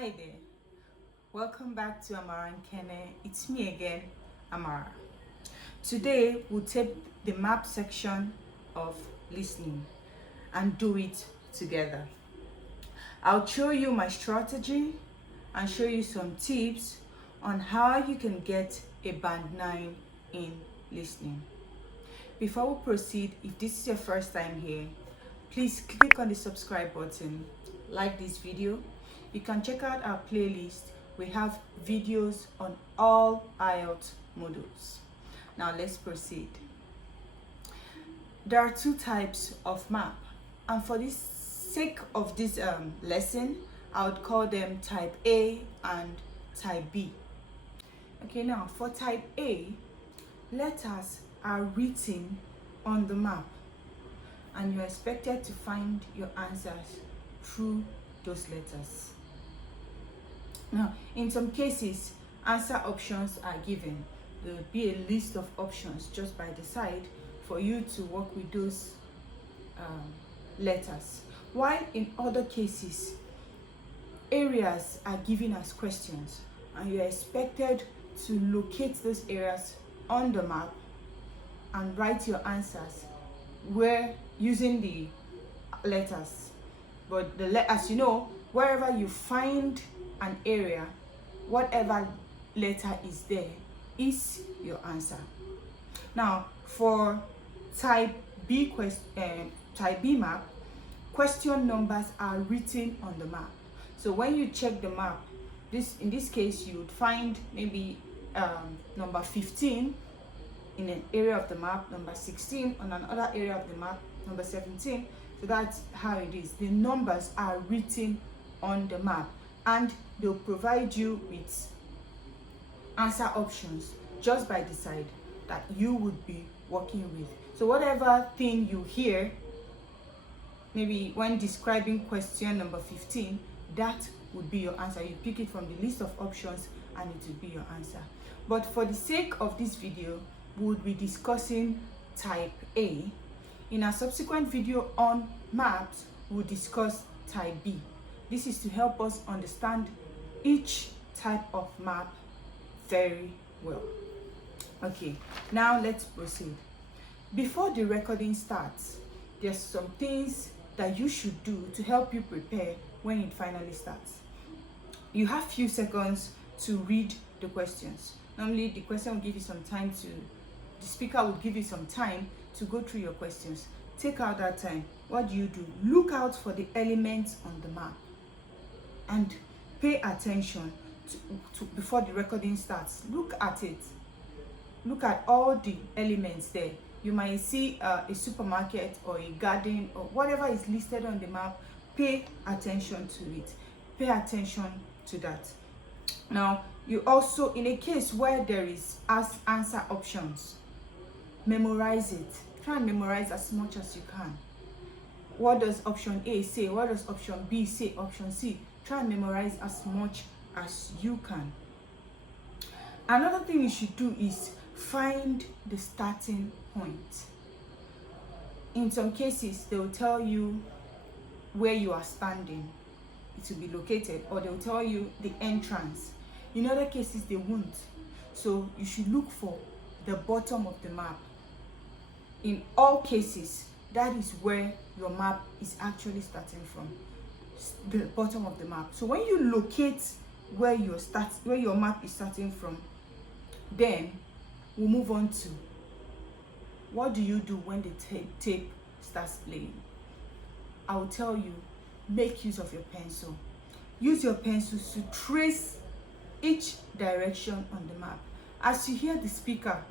Hi there, welcome back to Amara and Kene. It's me again, Amara. Today we'll take the map section of listening and do it together. I'll show you my strategy and show you some tips on how you can get a band 9 in listening. Before we proceed, if this is your first time here, please click on the subscribe button, like this video. You can check out our playlist. We have videos on all Ielts modules. Now let's proceed. There are two types of map, and for the sake of this lesson, I would call them type A and type B. Okay, now for type A, letters are written on the map and you're expected to find your answers through those letters. Now, in some cases, answer options are given. There will be a list of options just by the side for you to work with those letters. While in other cases, areas are given as questions and you're expected to locate those areas on the map and write your answers where using the letters. But as you know, wherever you find an area, whatever letter is there is your answer. Now, for type B map, question numbers are written on the map. So when you check the map, in this case, you would find maybe number 15 in an area of the map, number 16 on another area of the map, number 17. So that's how it is. The numbers are written on the map and they'll provide you with answer options just by the side that you would be working with. So whatever thing you hear, maybe when describing question number 15, that would be your answer. You pick it from the list of options and it will be your answer. But for the sake of this video, we would be discussing type A. In a subsequent video on maps, we'll discuss type B. This is to help us understand each type of map very well. Okay, now let's proceed. Before the recording starts, there's some things that you should do to help you prepare when it finally starts. You have few seconds to read the questions. Normally the question will give you some time the speaker will give you some time to go through your questions. Take out that time. What do? Look out for the elements on the map and pay attention to before the recording starts. Look at it. Look at all the elements there. You might see a supermarket or a garden or whatever is listed on the map. Pay attention to it. Pay attention to that. Now, you also, in a case where there is answer options, memorize it. Try and memorize as much as you can. What does option A say? What does option B say? Option C? Try and memorize as much as you can. Another thing you should do is find the starting point. In some cases, they will tell you where you are standing. It will be located, or they will tell you the entrance. In other cases, they won't. So you should look for the bottom of the map. In all cases, that is where your map is actually starting from, the bottom of the map. So when you locate where your map is starting from, then we'll move on to what do you do when the tape starts playing. I will tell you, make use of your pencil. Use your pencils to trace each direction on the map. As you hear the speaker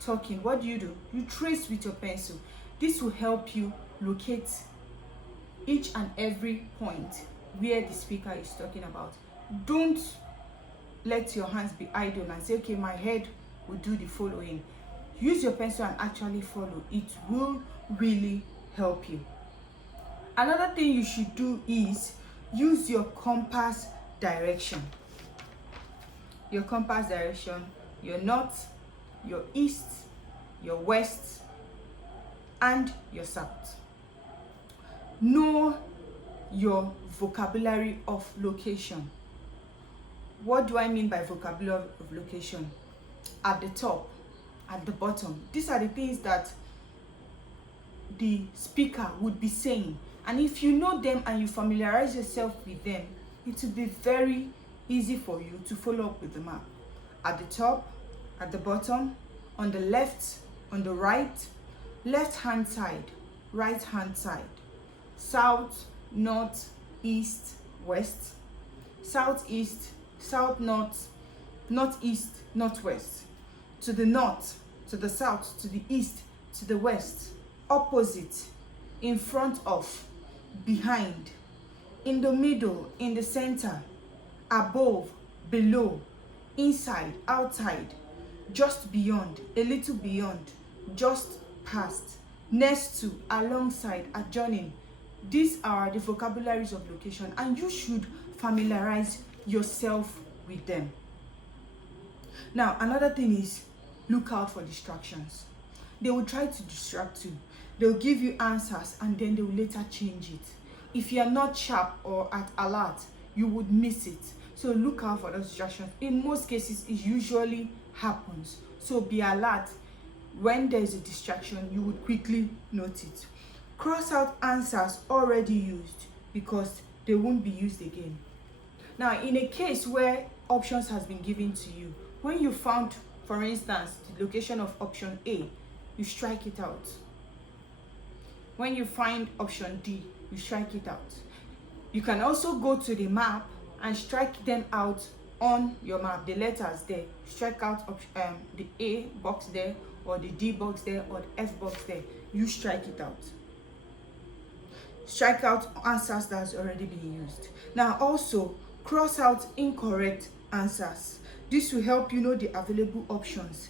talking, what do? You trace with your pencil. This will help you locate each and every point where the speaker is talking about. Don't let your hands be idle and say, okay, my head will do the following. Use your pencil and actually follow. It will really help you. Another thing you should do is use your compass direction. Your compass direction, your north, your east, your west, and your south. Know your vocabulary of location. What do I mean by vocabulary of location? At the top, at the bottom, these are the things that the speaker would be saying, and if you know them and you familiarize yourself with them, it will be very easy for you to follow up with the map. At the top, at the bottom, on the left, on the right, left hand side, right hand side, south, north, east, west, southeast, south, north, northeast, northwest, to the north, to the south, to the east, to the west, opposite, in front of, behind, in the middle, in the center, above, below, inside, outside, just beyond, a little beyond, just past, next to, alongside, adjoining. These are the vocabularies of location, and you should familiarize yourself with them. Now, another thing is, look out for distractions. They will try to distract you. They'll give you answers and then they will later change it. If you are not sharp or at alert, you would miss it. So look out for those distractions. In most cases, it usually happens. So be alert. When there is a distraction, you would quickly note it. Cross out answers already used because they won't be used again. Now, in a case where options has been given to you, when you found, for instance, the location of option A, you strike it out. When you find option D, you strike it out. You can also go to the map and strike them out on your map, the letters there. Strike out the A box there, or the D box there, or the F box there. You strike it out. Strike out answers that has already been used. Now also, cross out incorrect answers. This will help you know the available options.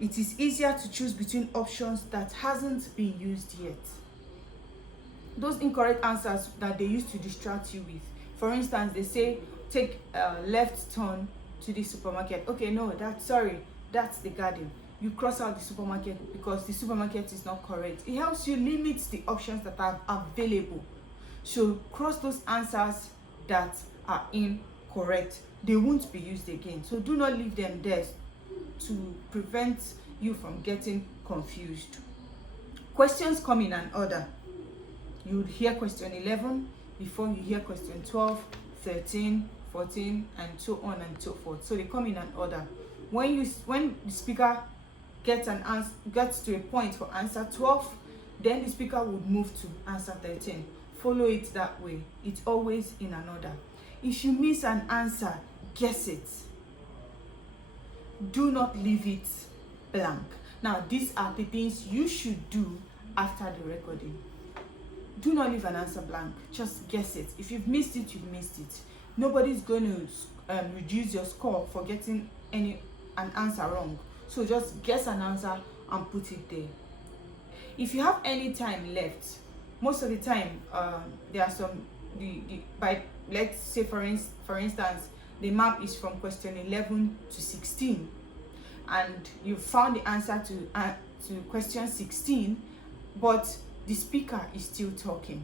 It is easier to choose between options that hasn't been used yet. Those incorrect answers that they use to distract you with. For instance, they say, take a left turn to the supermarket. Okay, no, that's the garden. You cross out the supermarket because the supermarket is not correct. It helps you limit the options that are available. So cross those answers that are incorrect. They won't be used again. So do not leave them there to prevent you from getting confused. Questions come in an order. You would hear question 11 before you hear question 12, 13, 14, and so on and so forth. So they come in an order. When the speaker gets to a point for answer 12, then the speaker would move to answer 13. Follow it that way. It's always in an order. If you miss an answer, guess it. Do not leave it blank. Now, these are the things you should do after the recording. Do not leave an answer blank. Just guess it. If you've missed it, you've missed it. Nobody's going to reduce your score for getting an answer wrong. So just guess an answer and put it there. If you have any time left, most of the time there are some let's say for instance the map is from question 11 to 16, and you found the answer to question 16, but the speaker is still talking.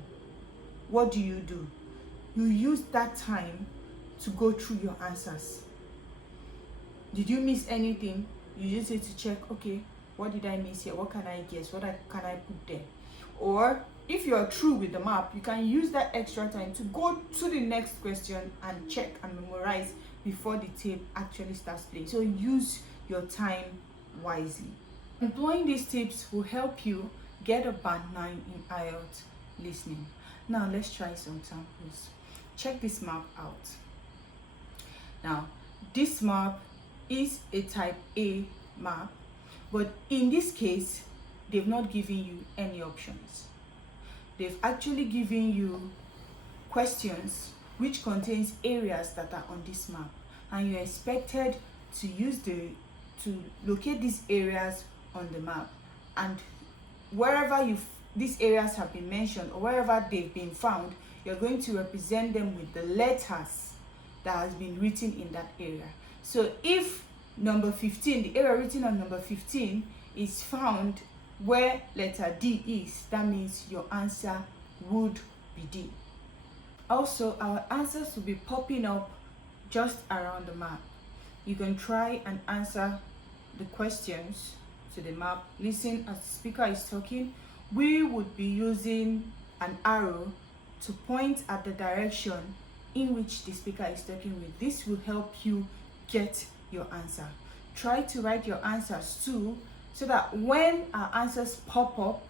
What do? You use that time to go through your answers. Did you miss anything? You use it to check, okay, what did I miss here? What can I guess? What can I put there? Or if you're through with the map, you can use that extra time to go to the next question and check and memorize before the tape actually starts playing. So use your time wisely. Employing these tips will help you get a band 9 in Ielts listening. Now let's try some samples. Check this map out. Now this map is a type A map, but in this case they've not given you any options. They've actually given you questions which contains areas that are on this map, and you're expected to to locate these areas on the map, and wherever these areas have been mentioned or wherever they've been found, you're going to represent them with the letters that has been written in that area. So if number 15, the area written on number 15 is found where letter D is, that means your answer would be D. Also, our answers will be popping up just around the map. You can try and answer the questions to the map. Listen as the speaker is talking. We would be using an arrow to point at the direction in which the speaker is talking with. This will help you get your answer. Try to write your answers too, so that when our answers pop up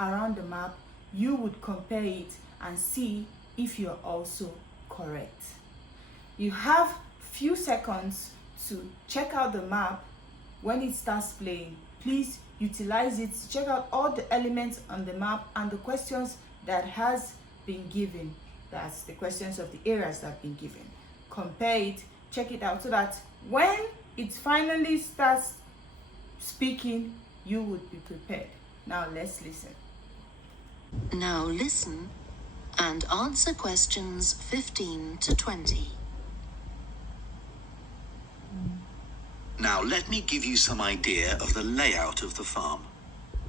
around the map, you would compare it and see if you're also correct. You have few seconds to check out the map. When it starts playing, please utilize it to check out all the elements on the map and the questions that has been given. That's the questions of the areas that have been given. Compare it, check it out, so that when it finally starts speaking, you would be prepared. Now let's listen. Now listen and answer questions 15 to 20. Now let me give you some idea of the layout of the farm.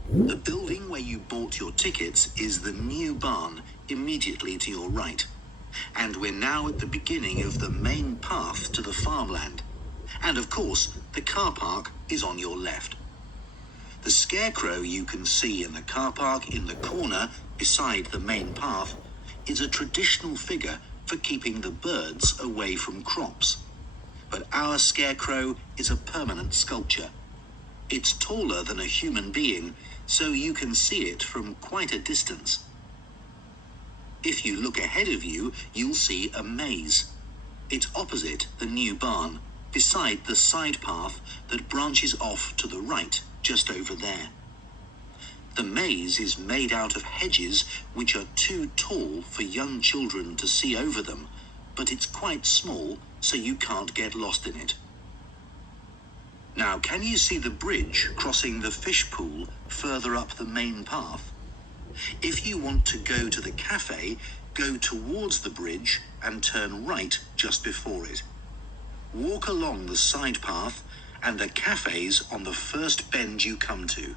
The building where you bought your tickets is the new barn immediately to your right. And we're now at the beginning of the main path to the farmland. And of course, the car park is on your left. The scarecrow you can see in the car park in the corner beside the main path is a traditional figure for keeping the birds away from crops. But our scarecrow is a permanent sculpture. It's taller than a human being, so you can see it from quite a distance. If you look ahead of you, you'll see a maze. It's opposite the new barn, beside the side path that branches off to the right, just over there. The maze is made out of hedges which are too tall for young children to see over them, but it's quite small, so you can't get lost in it. Now, can you see the bridge crossing the fish pool further up the main path? If you want to go to the cafe, go towards the bridge and turn right just before it. Walk along the side path and the cafe's on the first bend you come to.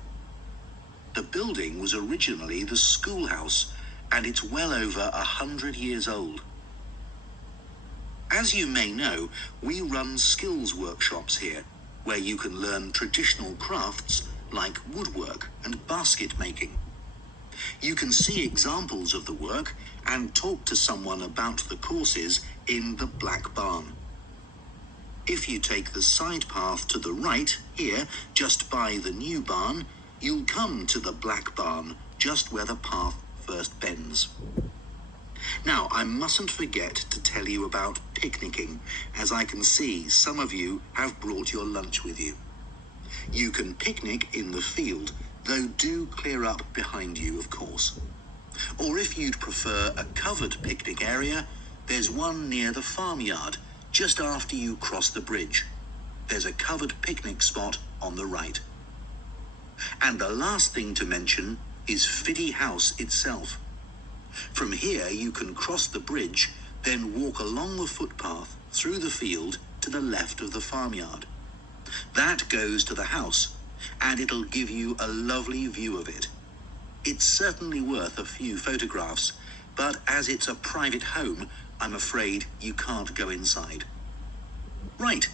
The building was originally the schoolhouse, and it's well over 100 years old. As you may know, we run skills workshops here, where you can learn traditional crafts like woodwork and basket making. You can see examples of the work and talk to someone about the courses in the Black Barn. If you take the side path to the right, here, just by the new barn, you'll come to the Black Barn, just where the path first bends. Now, I mustn't forget to tell you about picnicking, as I can see some of you have brought your lunch with you. You can picnic in the field, though do clear up behind you, of course. Or if you'd prefer a covered picnic area, there's one near the farmyard, just after you cross the bridge. There's a covered picnic spot on the right. And the last thing to mention is Fiddy House itself. From here you can cross the bridge, then walk along the footpath through the field to the left of the farmyard. That goes to the house, and it'll give you a lovely view of it. It's certainly worth a few photographs, but as it's a private home, I'm afraid you can't go inside. Right,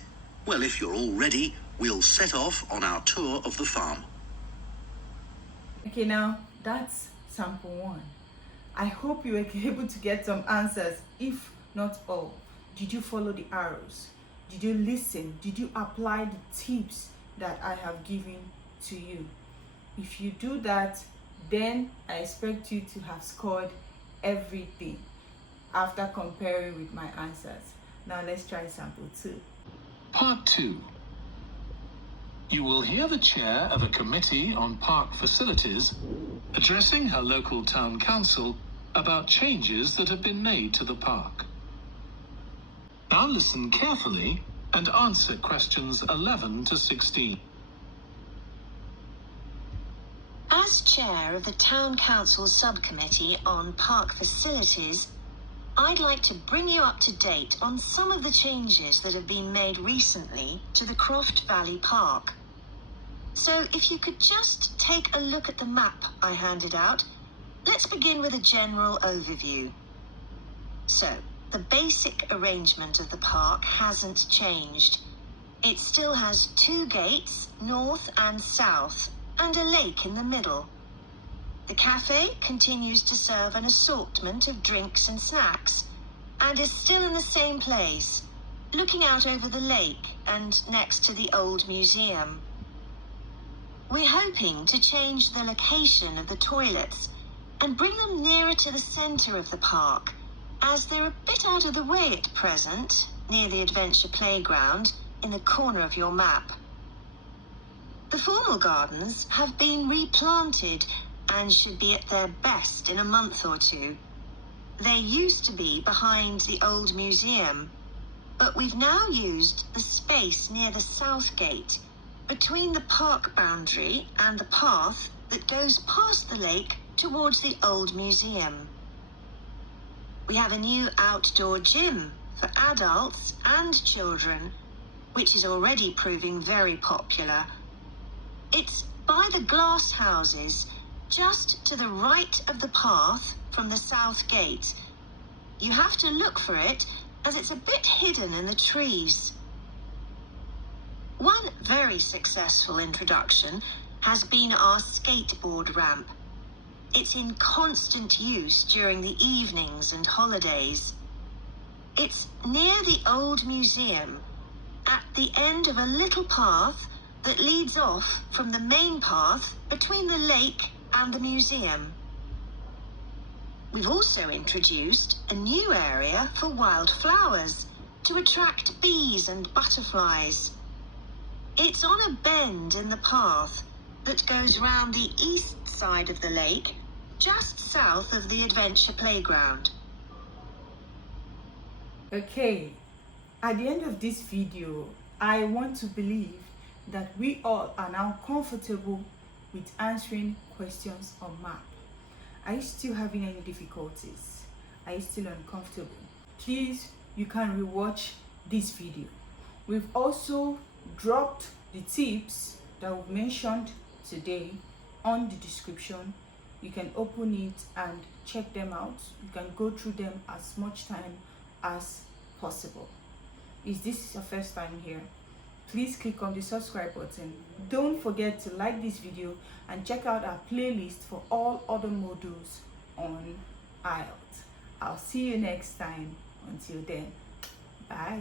well, if you're all ready, we'll set off on our tour of the farm. Okay, now that's sample 1. I hope you were able to get some answers, if not all. Did you follow the arrows? Did you listen? Did you apply the tips that I have given to you? If you do that, then I expect you to have scored everything after comparing with my answers. Now let's try sample 2. Part 2. You will hear the chair of a committee on park facilities addressing her local town council about changes that have been made to the park. Now listen carefully and answer questions 11 to 16. As chair of the Town Council Subcommittee on Park Facilities, I'd like to bring you up to date on some of the changes that have been made recently to the Croft Valley Park. So if you could just take a look at the map I handed out, let's begin with a general overview. So, the basic arrangement of the park hasn't changed. It still has 2 gates, north and south, and a lake in the middle. The cafe continues to serve an assortment of drinks and snacks, and is still in the same place, looking out over the lake and next to the old museum. We're hoping to change the location of the toilets and bring them nearer to the centre of the park, as they're a bit out of the way at present, near the adventure playground, in the corner of your map. The formal gardens have been replanted and should be at their best in a month or 2. They used to be behind the old museum, but we've now used the space near the south gate, between the park boundary and the path that goes past the lake towards the old museum. We have a new outdoor gym for adults and children, which is already proving very popular. It's by the glass houses, just to the right of the path from the south gate. You have to look for it, as it's a bit hidden in the trees. One very successful introduction has been our skateboard ramp. It's in constant use during the evenings and holidays. It's near the old museum, at the end of a little path that leads off from the main path between the lake and the museum. We've also introduced a new area for wildflowers to attract bees and butterflies. It's on a bend in the path that goes round the east side of the lake, just south of the adventure playground. Okay, at the end of this video, I want to believe that we all are now comfortable with answering questions on map. Are you still having any difficulties? Are you still uncomfortable? Please, you can rewatch this video. We've also dropped the tips that we've mentioned today on the description. You can open it and check them out. You can go through them as much time as possible. If this is your first time here, please click on the subscribe button. Don't forget to like this video and check out our playlist for all other modules on Ielts. I'll see you next time. Until then, bye.